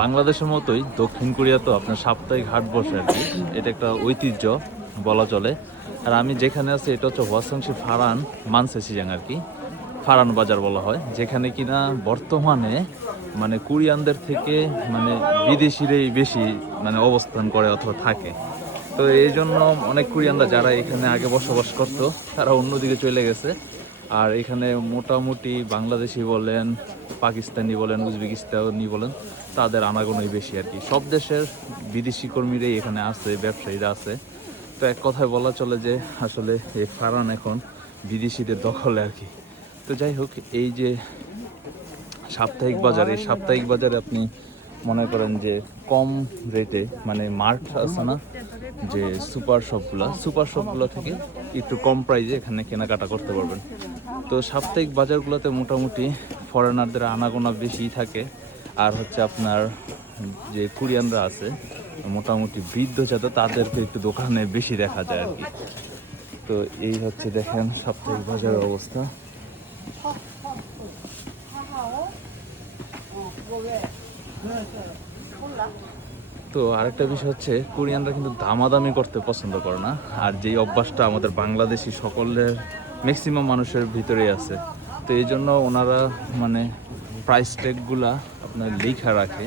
বাংলাদেশের মতোই দক্ষিণ কোরিয়া তো আপনার সাপ্তাহিক হাট বসে আর কি। এটা একটা ঐতিহ্য বলা চলে। আর আমি যেখানে আছি এটা হচ্ছে ওয়াসাংশি ফারান মানসেসিজাং আর কি, ফারান বাজার বলা হয়, যেখানে কিনা বর্তমানে মানে কোরিয়ানদের থেকে মানে বিদেশিরাই বেশি মানে অবস্থান করে অথবা থাকে। তো এই জন্য অনেক কোরিয়ানরা যারা এখানে আগে বসবাস করতো তারা অন্যদিকে চলে গেছে। আর এখানে মোটামুটি বাংলাদেশি বলেন, পাকিস্তানি বলেন, উজবেকিস্তানি বলেন, তাদের আনাগোনাই বেশি আর কি। সব দেশের বিদেশি কর্মীরাই এখানে আছে, ব্যবসায়ীরা আছে। তো এক কথায় বলা চলে যে আসলে এই ফারান এখন বিদেশিদের দখলে আর কি। তো যাই হোক, এই যে সাপ্তাহিক বাজার, এই সাপ্তাহিক বাজারে আপনি মনে করেন যে কম রেটে মানে মার্ট আছে না, যে সুপার শপগুলো থেকে একটু কম প্রাইসে এখানে কেনাকাটা করতে পারবেন। তো সাপ্তাহিক বাজারগুলোতে মোটামুটি ফরেনারদের আনাগোনা বেশি থাকে। আর হচ্ছে আপনার যে কোরিয়ানরা আছে মোটামুটি বৃদ্ধ যাতে, তাদেরকে একটু দোকানে বেশি দেখা যায় আর কি। তো এই হচ্ছে দেখেন সাপ্তাহিক বাজারের অবস্থা। তো আরেকটা বিষয় হচ্ছে কোরিয়ানরা কিন্তু দামাদামি করতে পছন্দ করে না। আর যেই অভ্যাসটা আমাদের বাংলাদেশি সকলের ম্যাক্সিমাম মানুষের ভিতরেই আছে। তো এই জন্য ওনারা মানে প্রাইস ট্যাগগুলা আপনার লেখা রাখে,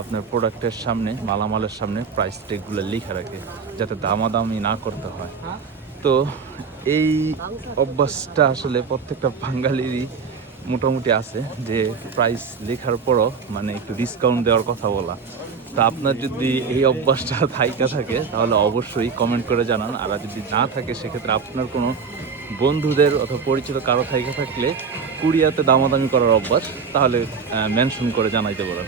আপনার প্রোডাক্টের সামনে, মালামালের সামনে প্রাইস ট্যাগগুলো লেখা রাখে যাতে দামাদামি না করতে হয়। তো এই অভ্যাসটা আসলে প্রত্যেকটা বাঙালিরই মোটামুটি আছে, যে প্রাইস লেখার পরও মানে একটু ডিসকাউন্ট দেওয়ার কথা বলা। তা আপনার যদি এই অভ্যাসটা থাইকা থাকে তাহলে অবশ্যই কমেন্ট করে জানান। আর যদি না থাকে সেক্ষেত্রে আপনার কোনো বন্ধুদের অথবা পরিচিত কারো থাইকা থাকলে কোরিয়াতে দামাদামি করার অভ্যাস, তাহলে মেনশন করে জানাইতে পারেন।